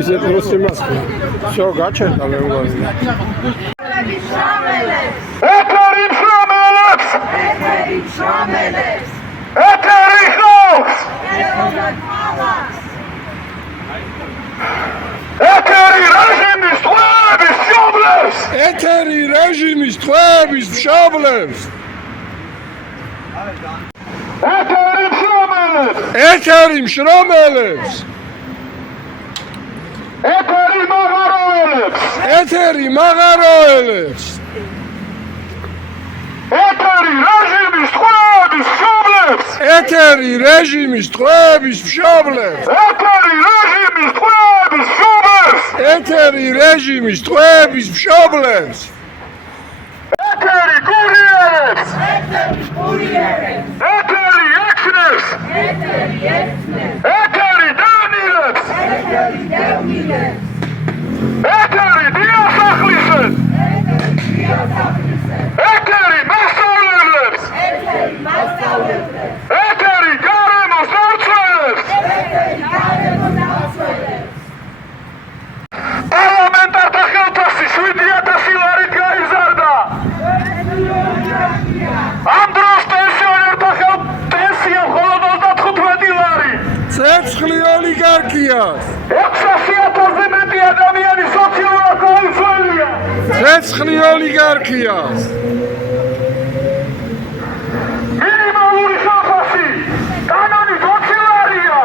ისე პროსი მასკა. Всё, გაჩერდა მე მგონი. ეთერი შრომელებს! ეთერი ხალხს! ეთერი რეჟიმის თვეების მშობლებს! ეთერი რეჟიმის თვეების მშობლებს! ეთერი შრომელებს! ეთერი მშრომელებს! ეთერი მაღაროელებს! ეთერი მაღაროელებს! ეთერი რეჟიმის თვეების მშობლებს! ეთერი რეჟიმის თვეების მშობლებს! ეთერი რეჟიმის თვეების მშობლებს! ეთერი რეჟიმის თვეების მშობლებს! ეთერი კურიერებს! ეთერი კურიერებს! ეთერი ექნებს! ეთერი ექნებს! ეთერი დევნილებს! ეთერი დევნილებს! ეთერი დიასახლისებს! ეთერი დიასახლისებს! ეთერი მასწავლებლებს! ეთერი მასწავლებლებს! ეთერი გარემოს დამცველებს! ეთერი გარემოს დამცველებს! პარლამენტართა ხელფასი 7,000 ლარით გაიზარდა! ამ დროს პენსიონერთა პენსია მხოლოდ 35 ლარი! ცეცხლი ოლიგარქიას! 600,000-ზე მეტი ადამიანი სოციალურად გაუცველია! ცეცხლი ოლიგარქიას! მინიმალური ხელფასი! კანონი 20 ლარია!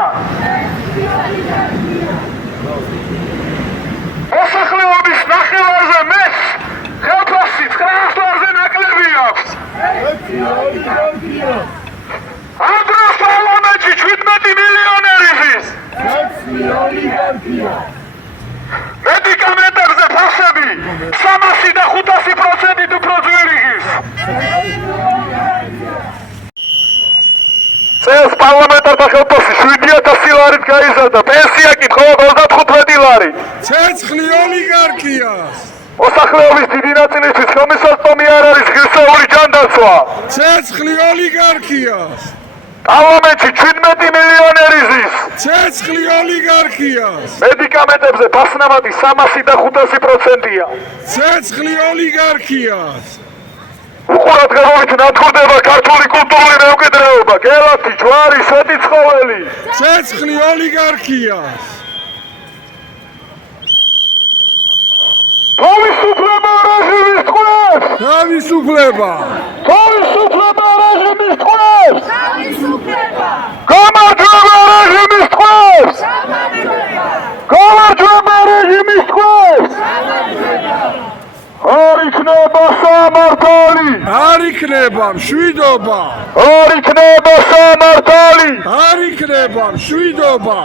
მოსახლეობის ნახევარზე მეტს ხელფასი 900 ლარზე ნაკლები აქვს! ამ დროს პარლამენტში 17 მილიონერი ზის! მედიკამენტებზე ფასები 300 და 500% უფრო ძვირი ღირს! წელს პარლამენტართა ხელფასი 7,000 ლარით გაიზარდა, პენსია კი მხოლოდ 35 ლარი! ცეცხლი ოლიგარქიას! მოსახლეობის დიდი ნაწილისთვის კომისარტომი არ არის ღირსეული ჯანდაცვა! ცეცხლი ოლიგარქიას! პარლამენტში 17 მილიონერი ზის! ცეცხლი ოლიგარქიას! მედიკამენტებზე ფასნამატი 300 და 500%-ია! ცეცხლი ოლიგარქიას! უყურადღებობით ნადგურდება ქართული კულტურული მემკვიდრეობა, გელათი, ჯვარი, სვეტიცხოველი! ცეცხლი ოლიგარქიას! თავისუფლება რეჟიმის თქმებს! თავისუფლება! თავისუფლება რეჟიმის თქმებს! თავისუფლება! გამარჯვება რეჟიმის თქმებს! გამარჯვება რეჟიმის თქმებს! არ იქნება სამართალი! არ იქნება მშვიდობა! არ იქნება სამართალი! არ იქნება მშვიდობა!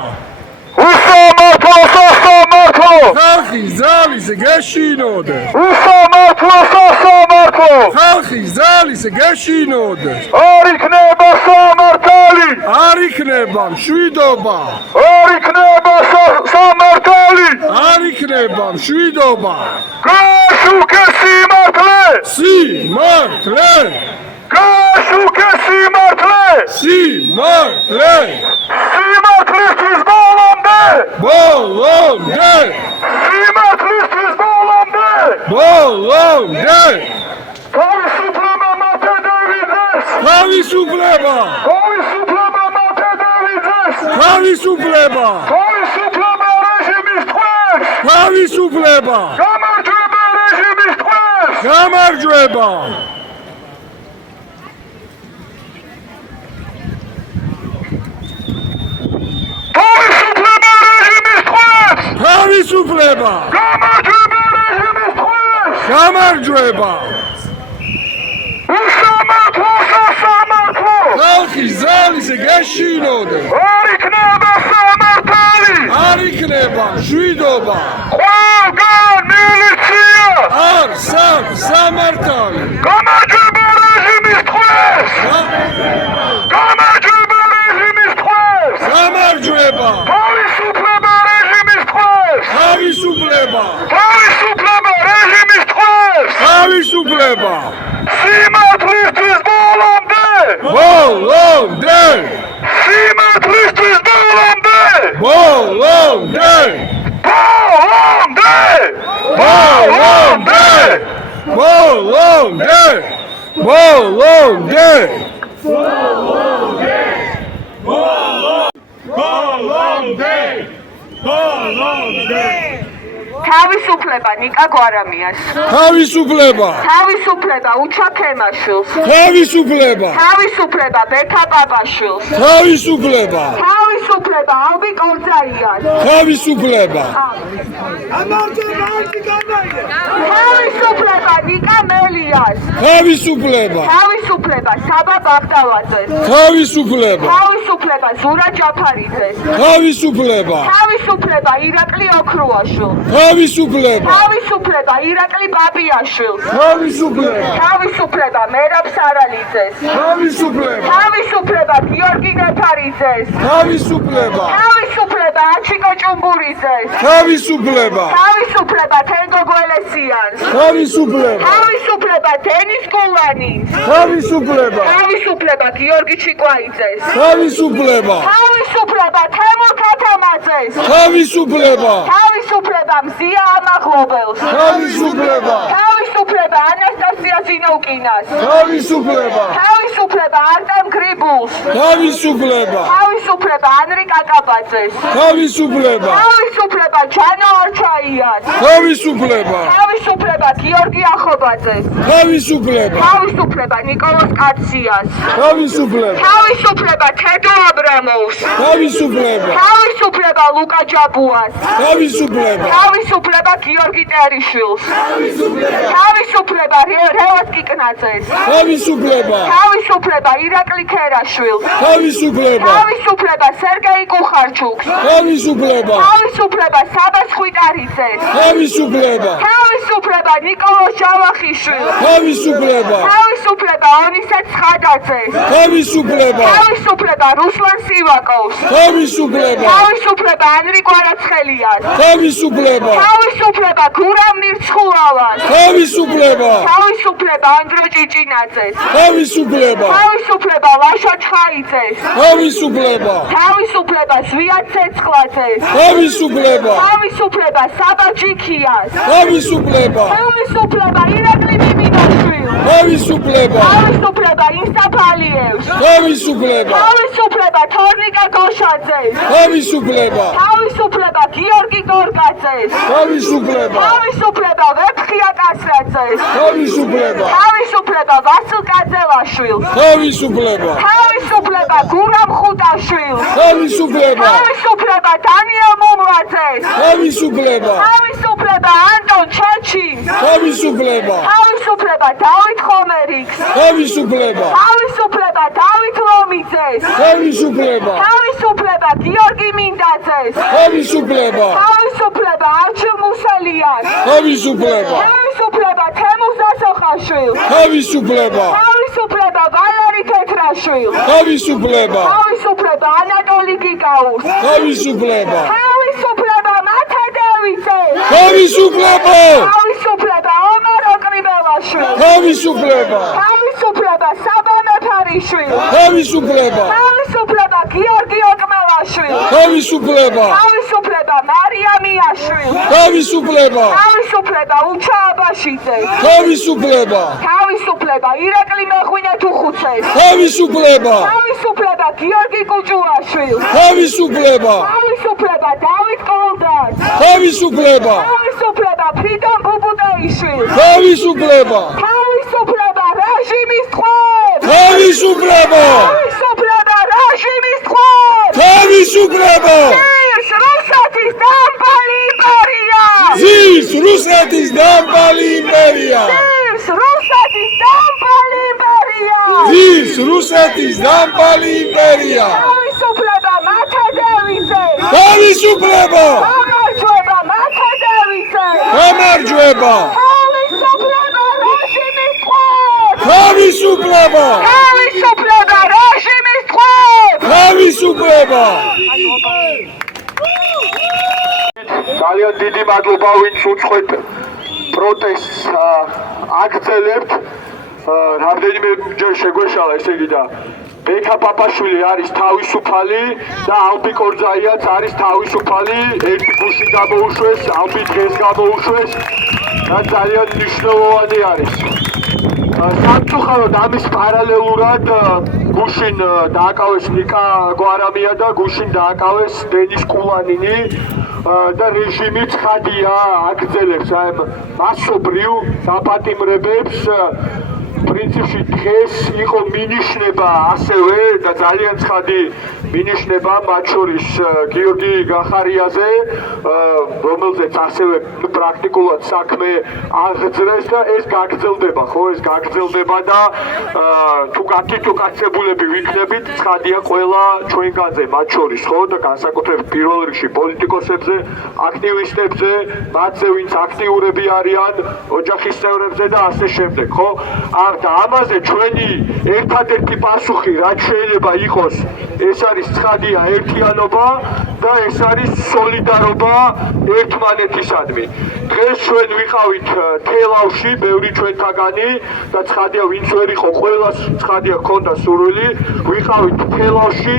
უსამართლო სასამართლო! ხალხის ძალის გეშინოდეს! უსამართლო სასამართლო! ხალხის ძალის გეშინოდეს! არ იქნება სამართალი! არ იქნება მშვიდობა! არ იქნება სამართალი! არ იქნება მშვიდობა! გაშუქე სიმართლე! სიმართლე! გაშუქე სიმართლე! სიმართლე! სიმართლისთვის ბოლომდე! ბოლომდე! სიმართლისთვის ბოლომდე! ბოლომდე! თავისუფლება მათე დავიძეს! თავისუფლება! თავისუფლება მათე დავიძეს! თავისუფლება! თავისუფლება რეჟიმის თქმებს! თავისუფლება! გამარჯვება რეჟიმის თქმებს! გამარჯვება! თავისუფლება! გამარჯვება რეჟიმის თქმებს! გამარჯვება! უსამართლო სასამართლო! ხალხი ზალისე გაშინოდე არ იქნება სამართალი არ იქნება მშვიდობა ყველგან მილიცია არ სამართალი გამარჯვება რეჟიმის ტყვეს გამარჯვება რეჟიმის ტყვეს გამარჯვება თავისუფლება რეჟიმის ტყვეს თავისუფლება თავისუფლება რეჟიმის ტყვეს თავისუფლება სიმართლისთვის ბოლომდე ბოლომდე სიმართლისთვის ბოლომდე ბოლომდე ბოლომდე ბოლომდე ბოლომდე თავისუფლება ნიკა გვარამიას თავისუფლება თავისუფლება უჩა ქემაშვილს თავისუფლება თავისუფლება ბექა ბაბაშვილს თავისუფლება თავისუფლება ალბი კორძაიას თავისუფლება თავისუფლება ნიკა მელიას თავისუფლება თავისუფლება საბა ბაღდავაძეს თავისუფლება თავისუფლება ზურა ჯაფარიძეს თავისუფლება თავისუფლება ირაკლი ოქრუაშვილს თავისუფლება თავისუფლება ირაკლი ბაბიაშვილს თავისუფლება თავისუფლება მერაბ სარალიძეს თავისუფლება თავისუფლება გიორგი ნეფარიძეს თავისუფლება თავისუფლება აჩიკო ჭუმბურიძეს თავისუფლება თავისუფლება თენგო გველესიანს თავისუფლება თავისუფლება დენის გულანინს თავისუფლება თავისუფლება გიორგი ჩიკვაიძეს თავისუფლება თავისუფლება თემურ ქათამაძეს თავისუფლება თავისუფლება მზია ამაღლობელს თავისუფლება თავისუფლება ანასტასია ზინოვკინას თავისუფლება თავისუფლება არტემ გრიბულს თავისუფლება თავისუფლება ანრი კაკაბაძეს თავისუფლება თავისუფლება ჯანო ორჩაიას თავისუფლება თავისუფლება გიორგი ახობაძეს თავისუფლება თავისუფლება ნიკოლოზ კაციას თავისუფლება თავისუფლება თედო აბრამოვს თავისუფლება თავისუფლება ლუკა ჯაბუას თავისუფლება თავისუფლება გიორგი ტერიშვილს თავისუფლება რევას კიკნაძეს თავისუფლება თავისუფლება ირაკლი ქერაშვილს თავისუფლება თავისუფლება სერგეი კუხარჩუკს თავისუფლება თავისუფლება საბას ხვიტარიძეს თავისუფლება თავისუფლება ნიკოლოზ ჯავახიშვილს თავისუფლება თავისუფლება ონისე ცხადაძეს თავისუფლება თავისუფლება რუსლან სივაკოვს თავისუფლება თავისუფლება ანრი კვარაცხელიას თავისუფლება თავისუფლება გურამ მირცხულავას თავისუფლება თავისუფლება ანდრო ჭიჭინაძეს თავისუფლება თავისუფლება ლაშა ჩხაიძეს თავისუფლება თავისუფლება ზვია ცეცხლაძეს თავისუფლება თავისუფლება საბა ჯიქიას თავისუფლება თავისუფლება ირაკლი მიმინაშვილს თავისუფლება თავისუფლება ინსტაფალიევს თავისუფლება თავისუფლება თორნიკა გოშაძეს თავისუფლება თავისუფლება გიორგი გორგაძეს თავისუფლება თავისუფლება ვეფხია კასრაძეს თავისუფლება თავისუფლება ვასილ კაძელაშვილს თავისუფლება თავისუფლება გურამ ხუტაშვილს თავისუფლება თავისუფლება დანიელ მუმლაძეს თავისუფლება თავისუფლება ანტონ ჩეჩინს თავისუფლება თავისუფლება დავით ხომერიks თავისუფლება თავისუფლება დავით ლომიძეს თავისუფლება თავისუფლება გიორგი მინდაძეს თავისუფლება თავისუფლება არჩილ მუსელიას თავისუფლება თავისუფლება თემურ სასოხაშვილს თავისუფლება თავისუფლება ვალერი თეთრაშვილს თავისუფლება თავისუფლება ანატოლი გიგაურს თავისუფლება თავისუფლება მათა დევიძეს თავისუფლება თავისუფლება ომარ ოკრიბელაშვილს თავისუფლება თავისუფლება საბა მეფარიშვილს თავისუფლება თავისუფლება გიორგი ოკმელაშვილს თავისუფლება თავისუფლება მარია მიაშვილს თავისუფლება თავისუფლება უჩა აბაშიძეს თავისუფლება თავისუფლება ირაკლი მეღვინე თუხუცეს თავისუფლება თავისუფლება გიორგი კუჭუაშვილს თავისუფლება თავისუფლება დავით კოლდას თავისუფლება თავისუფლება ფრიდონ ბუბუტეიშვილს თავისუფლება თავისუფლება რეჟიმის ტყვეებს თავისუფლება თავისუფლება რეჟიმის ტყვეებს თავისუფლება ის რუსეთის დამპალი იმპერია ზის რუსეთის დამპალი იმპერია ის რუსეთის დამპალი იმპერია ვის რუსეთის დამპალი იმპერია თავისუფლება მათედევიძე თავისუფლება გამარჯვება მათედევიძე გამარჯვება თავისუფლება რეჟიმის ტყვედ თავისუფლება თავისუფლება რეჟიმის ტყვედ თავისუფლება ძალიან დიდი მადლობა ვინც უცხოეთ პროტესტს აგრძელებთ რამდენიმე ჯერ შეგვეშალა ესე იგი და ბექა პაპაშვილი არის თავისუფალი და ალბი კორძაიაც არის თავისუფალი ერთი გუში გამოუშვეს ალბი დღეს გამოუშვეს და ძალიან მნიშვნელოვანი არის სამწუხაროდ ამის პარალელურად გუშინ დააკავეს ნიკა გვარამია და გუშინ დააკავეს დენის კულანინი და რეჟიმი ცხადია აგრძელებს ამ მასობრივ დაპატიმრებებს პრინციპში დღეს იყო მინიშნება ასევე და ძალიან ცხადი მინიშნება მათ შორის გიორგი გახარიაზე რომელზეც ასევე პრაქტიკულად საქმე აღძრეს და ეს გაგრძელდება ხო ეს გაგრძელდება და თუ გაკეთებულები ვიქნებით ცხადია ყველა ჩვენგანზე მათ შორის ხო და განსაკუთრებით პირველ რიგში პოლიტიკოსებზე აქტივისტებზე მათზე ვინც აქტიურები არიან ოჯახის წევრებზე და ასე შემდეგ ხო და ამაზე ჩვენი ერთადერთი პასუხი რაც შეიძლება იყოს ეს არის ცხადია ერთიანობა და ეს არის სოლიდარობა ერთმანეთისადმი დღეს ჩვენ ვიყავით თელავში ბევრი ჩვენთაგანი და ცხადია ვინც ვერ იყო ყველას ცხადია ჰქონდა სურვილი ვიყავით თელავში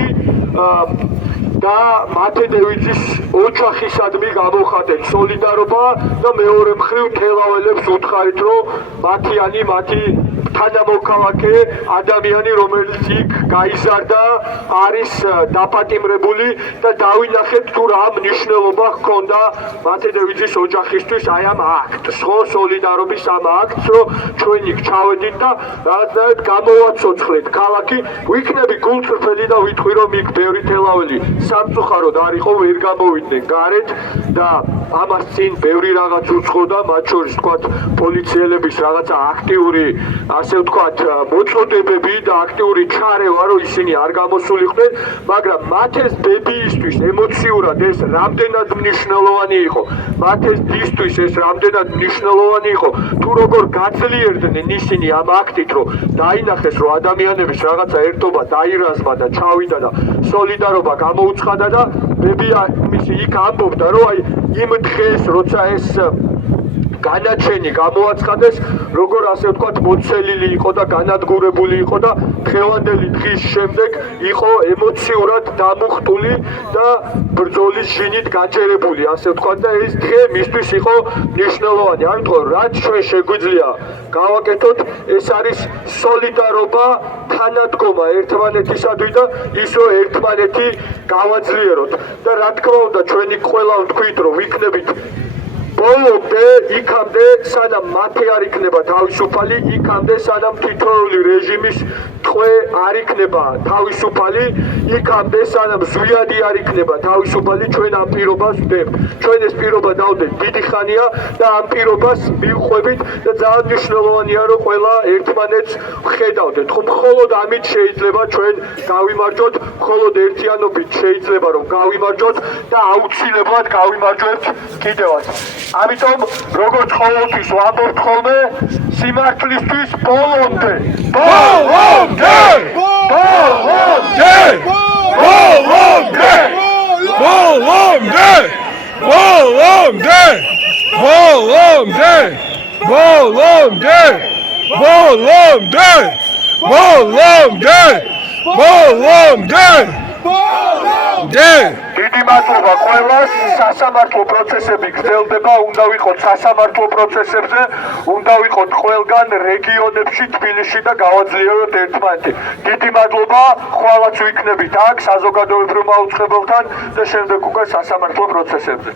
და მათედევიძის ოჯახისადმი გამოვხატეთ სოლიდარობა და მეორე მხრივ თელაველებს უთხარით რომ მათი თანამოქალაქე ადამიანი რომელიც იქ გაიზარდა არის დაპატიმრებული და დავინახეთ თუ რა მნიშვნელობა ჰქონდა მათედევიძის ოჯახისთვის აი ამ აქტს ხო სოლიდარობის ამ აქტს რომ ჩვენ იქ ჩავედით და რაღაცნაირად გამოვაცოცხლეთ ქალაქი ვიქნები გულწრფელი და ვიტყვი რომ იქ ბევრი თელაველი სამწუხაროდ არ იყო ვერ გამოვიდნენ გარეთ და ამას წინ ბევრი რაღაც უცხოდა მათ შორის თქვათ პოლიციელების რაღაცა აქტიური ასე ვთქვათ მოწოდებები და აქტიური ჩარევა რომ ისინი არ გამოსულიყვნენ მაგრამ მათ ეს ბებიისთვის ემოციურად ეს რამდენად მნიშვნელოვანი იყო მათ ეს დისთვის ეს რამდენად მნიშვნელოვანი იყო თუ როგორ გაძლიერდნენ ისინი ამ აქტით რომ დაინახეს რომ ადამიანების რაღაცა ერთობა დაირაზმა და ჩავიდა და სოლიდარობა გამოუცხადა და ბებია მისი იქ ამბობდა რომ აი იმ დღეს როცა ეს განაჩენი გამოაცხადეს როგორ ასე ვთქვათ მოცელილი იყო და განადგურებული იყო და დღევანდელი დღის შემდეგ იყო ემოციურად დამუხტული და ბრძოლის ჟინით გაჯერებული ასე ვთქვათ და ეს დღე მისთვის იყო მნიშვნელოვანი ამიტომ რაც ჩვენ შეგვიძლია გავაკეთოთ ეს არის სოლიდარობა თანადგომა ერთმანეთისადმი და ის რომ ერთმანეთი გავაძლიეროთ და რა თქმა უნდა ჩვენი ყველა ვთქვით რომ ვიქნებით ბოლომდე იქამდე სანამ მათი არ იქნება თავისუფალი იქამდე სანამ თითოეული რეჟიმის ტყვე არ იქნება თავისუფალი იქამდე სანამ ზვიადი არ იქნება თავისუფალი ჩვენ ამ პირობას ვდებთ ჩვენ ეს პირობა დავდეთ დიდი ხანია და ამ პირობას მივყვებით და ძალიან მნიშვნელოვანია რომ ყველა ერთმანეთს ვხედავდეთ ხო მხოლოდ ამით შეიძლება ჩვენ გავიმარჯვოთ მხოლოდ ერთიანობით შეიძლება რომ გავიმარჯვოთ და აუცილებლად გავიმარჯვებთ კიდევაც ამიტომ როგორც ყოველთვის ვამბობთ ხოლმე სიმართლისთვის ბოლომდე ბოლომდე ბოლომდე ბოლომდე ბოლომდე ბოლომდე ბოლომდე ბოლომდე ბოლომდე ბოლომდე ბოლომდე დიდი მადლობა ყველას სასამართლო პროცესები გრძელდება უნდა ვიყოთ სასამართლო პროცესებზე უნდა ვიყოთ ყველგან რეგიონებში თბილისში და გავაძლიეროთ ერთმანეთი დიდი მადლობა ხვალაც ვიქნებით აქ საზოგადოებრივ მაუწყებელთან და შემდეგ უკვე სასამართლო პროცესებზე